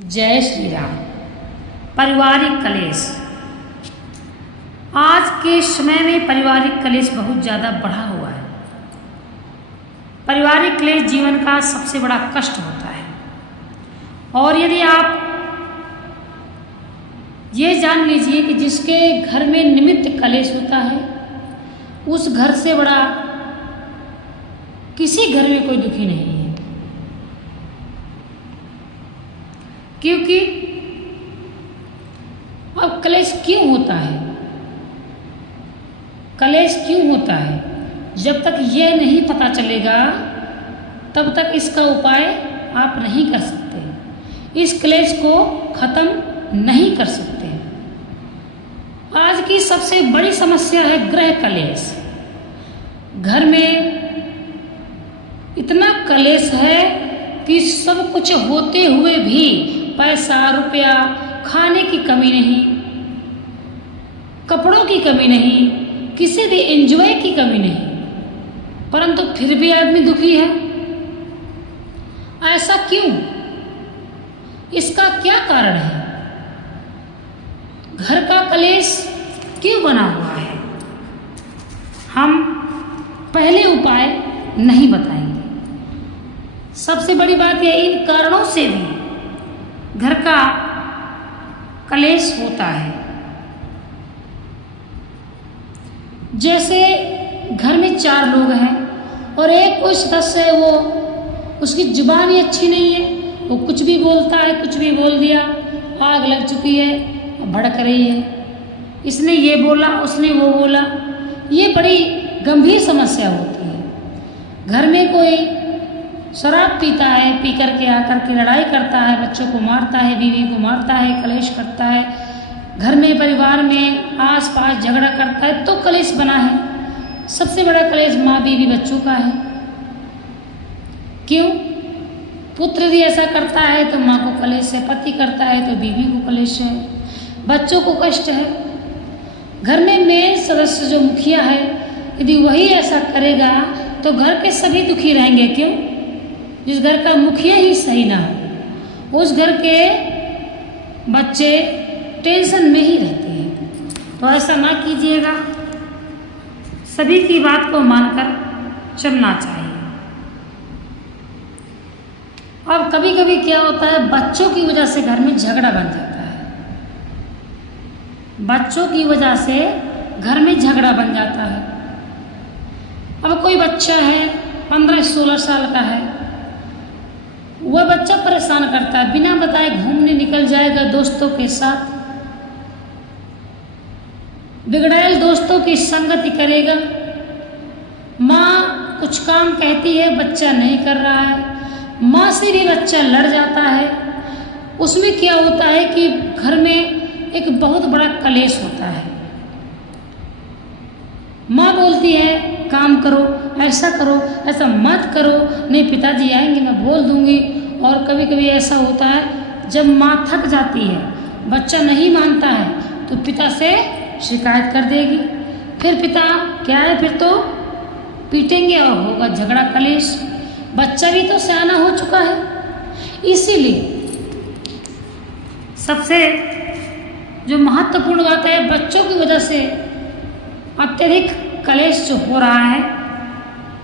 जय श्री राम। पारिवारिक कलेश। आज के समय में पारिवारिक कलेश बहुत ज़्यादा बढ़ा हुआ है। पारिवारिक कलेश जीवन का सबसे बड़ा कष्ट होता है। और यदि आप ये जान लीजिए कि जिसके घर में निमित्त कलेश होता है उस घर से बड़ा किसी घर में कोई दुखी नहीं है। क्योंकि अब कलेश क्यों होता है? कलेश क्यों होता है? जब तक यह नहीं पता चलेगा तब तक इसका उपाय आप नहीं कर सकते, इस कलेश को खत्म नहीं कर सकते। आज की सबसे बड़ी समस्या है गृह कलेश। घर में इतना कलेश है कि सब कुछ होते हुए भी पैसा रुपया, खाने की कमी नहीं, कपड़ों की कमी नहीं, किसी भी एंजॉय की कमी नहीं, परंतु फिर भी आदमी दुखी है। ऐसा क्यों? इसका क्या कारण है? घर का कलेश क्यों बना हुआ है? हम पहले उपाय नहीं बताएंगे। सबसे बड़ी बात यह, इन कारणों से भी घर का कलेश होता है। जैसे घर में 4 लोग हैं और एक कोई सदस्य है, वो उसकी जुबान ही अच्छी नहीं है, वो कुछ भी बोलता है, कुछ भी बोल दिया, आग लग चुकी है, भड़क रही है, इसने ये बोला, उसने वो बोला। ये बड़ी गंभीर समस्या होती है। घर में कोई शराब पीता है, पी करके आकर के लड़ाई करता है, बच्चों को मारता है, बीवी को मारता है, कलेश करता है, घर में परिवार में आस पास झगड़ा करता है, तो कलेश बना है। सबसे बड़ा कलेश माँ बीवी बच्चों का है। क्यों? पुत्र यदि ऐसा करता है तो माँ को कलेश है, पति करता है तो बीवी को कलेश है, बच्चों को कष्ट है। घर में मेन सदस्य जो मुखिया है, यदि वही ऐसा करेगा तो घर के सभी दुखी रहेंगे। क्यों? जिस घर का मुखिया ही सही ना हो, उस घर के बच्चे टेंशन में ही रहते हैं। तो ऐसा ना कीजिएगा, सभी की बात को मानकर चलना चाहिए। अब कभी कभी क्या होता है, बच्चों की वजह से घर में झगड़ा बन जाता है। बच्चों की वजह से घर में झगड़ा बन जाता है। अब कोई बच्चा है 15-16 साल का है, वह बच्चा परेशान करता है, बिना बताए घूमने निकल जाएगा दोस्तों के साथ, बिगड़ैल दोस्तों की संगति करेगा। माँ कुछ काम कहती है, बच्चा नहीं कर रहा है, माँ से भी बच्चा लड़ जाता है। उसमें क्या होता है कि घर में एक बहुत बड़ा कलेश होता है। माँ बोलती है काम करो, ऐसा करो, ऐसा मत करो, नहीं पिताजी आएंगे मैं बोल दूंगी। और कभी कभी ऐसा होता है, जब माँ थक जाती है, बच्चा नहीं मानता है, तो पिता से शिकायत कर देगी। फिर पिता क्या है, फिर तो पीटेंगे और होगा झगड़ा कलेश। बच्चा भी तो सयाना हो चुका है। इसीलिए सबसे जो महत्वपूर्ण बात है, बच्चों की वजह से अत्यधिक कलेश जो हो रहा है,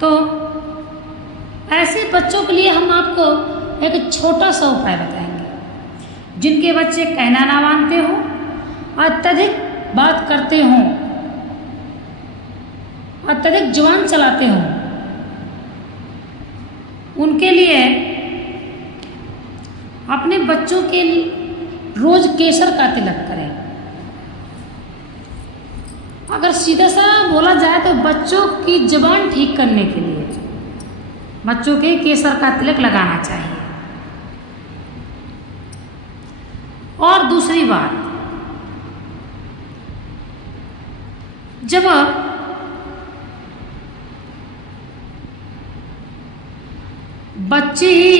तो ऐसे बच्चों के लिए हम आपको एक छोटा सा उपाय बताएंगे। जिनके बच्चे कहना ना मानते हो, अत्यधिक बात करते हो, अत्यधिक जुबान चलाते हो, उनके लिए अपने बच्चों के रोज केसर का तिलक करें। अगर सीधा सा बोला जाए तो बच्चों की जुबान ठीक करने के लिए बच्चों के केसर का तिलक लगाना चाहिए। और दूसरी बात, जब बच्चे ही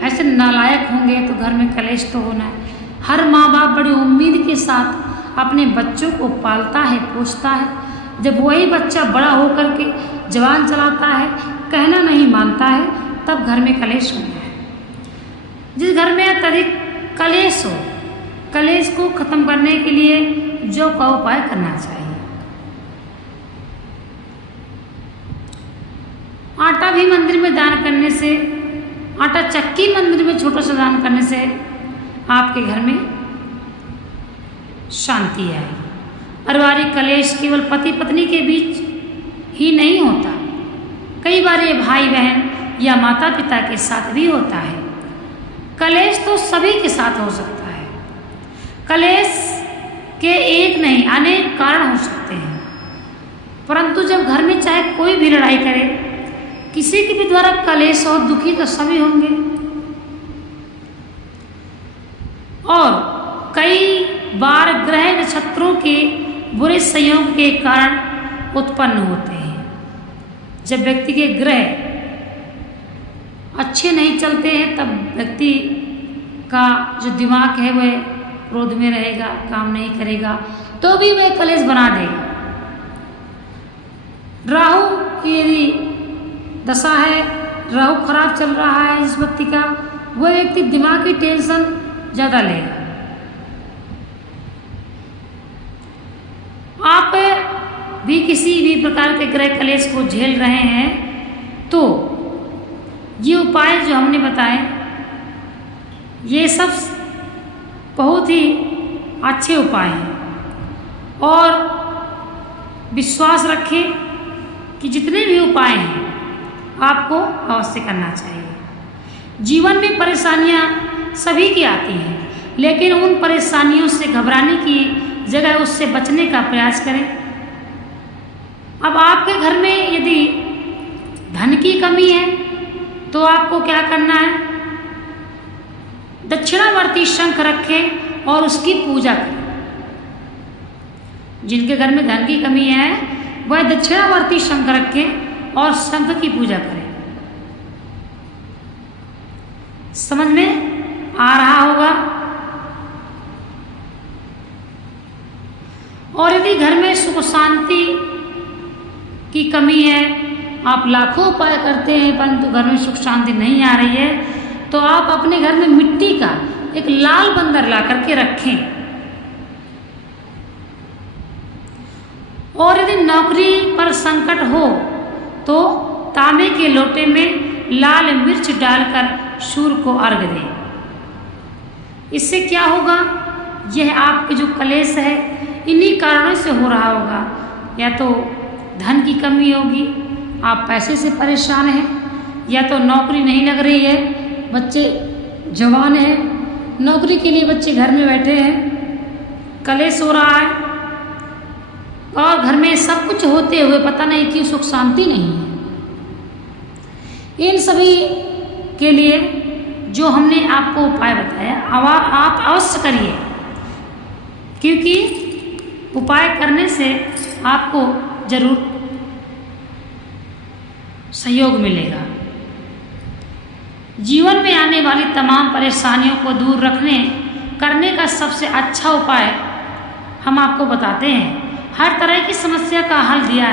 ऐसे नालायक होंगे तो घर में कलेश तो होना है। हर माँ बाप बड़ी उम्मीद के साथ अपने बच्चों को पालता है, पोसता है। जब वही बच्चा बड़ा होकर के जवान चलाता है, कहना नहीं मानता है, तब घर में कलेश होना है। जिस घर में अत्यधिक कलेश हो, कलेश को खत्म करने के लिए जौ का उपाय करना चाहिए। आटा भी मंदिर में दान करने से, आटा चक्की मंदिर में छोटा सा दान करने से आपके घर में शांति आएगी। पारिवारिक कलेश केवल पति पत्नी के बीच ही नहीं होता, कई बार ये भाई बहन या माता पिता के साथ भी होता है। कलेश तो सभी के साथ हो सकता है। कलेश के एक नहीं अनेक कारण हो सकते हैं, परंतु जब घर में चाहे कोई भी लड़ाई करे, किसी के भी द्वारा कलेश और दुखी तो सभी होंगे। और कई बार ग्रह नक्षत्रों के बुरे संयोग के कारण उत्पन्न होते हैं। जब व्यक्ति के ग्रह अच्छे नहीं चलते हैं, तब व्यक्ति का जो दिमाग है वह क्रोध में रहेगा, काम नहीं करेगा, तो भी वह कलेश बना देगा। राहु की यदि दशा है, राहु खराब चल रहा है जिस व्यक्ति का, वह व्यक्ति दिमाग की टेंशन ज़्यादा लेगा। आप भी किसी भी प्रकार के ग्रह कलेश को झेल रहे हैं तो ये उपाय जो हमने बताए, ये सब बहुत ही अच्छे उपाय हैं। और विश्वास रखें कि जितने भी उपाय हैं आपको अवश्य करना चाहिए। जीवन में परेशानियां सभी की आती हैं, लेकिन उन परेशानियों से घबराने की जगह उससे बचने का प्रयास करें। अब आपके घर में यदि धन की कमी है तो आपको क्या करना है, दक्षिणावर्ती शंख रखें और उसकी पूजा करें। जिनके घर में धन की कमी है वह दक्षिणावर्ती शंख रखें और शंख की पूजा करें। समझ में आ रहा होगा। और यदि घर में सुख शांति की कमी है, आप लाखों उपाय करते हैं परंतु घर में सुख शांति नहीं आ रही है, तो आप अपने घर में मिट्टी का एक लाल बंदर ला करके रखें। और यदि नौकरी पर संकट हो तो तांबे के लोटे में लाल मिर्च डालकर सूर्य को अर्घ दें। इससे क्या होगा, यह आपके जो कलेश है इन्हीं कारणों से हो रहा होगा। या तो धन की कमी होगी, आप पैसे से परेशान हैं, या तो नौकरी नहीं लग रही है, बच्चे जवान हैं, नौकरी के लिए बच्चे घर में बैठे हैं, कलेश हो रहा है, और घर में सब कुछ होते हुए पता नहीं क्यों सुख शांति नहीं है। इन सभी के लिए जो हमने आपको उपाय बताया आप अवश्य करिए, क्योंकि उपाय करने से आपको जरूर सहयोग मिलेगा। जीवन में आने वाली तमाम परेशानियों को दूर करने का सबसे अच्छा उपाय हम आपको बताते हैं। हर तरह की समस्या का हल दिया है।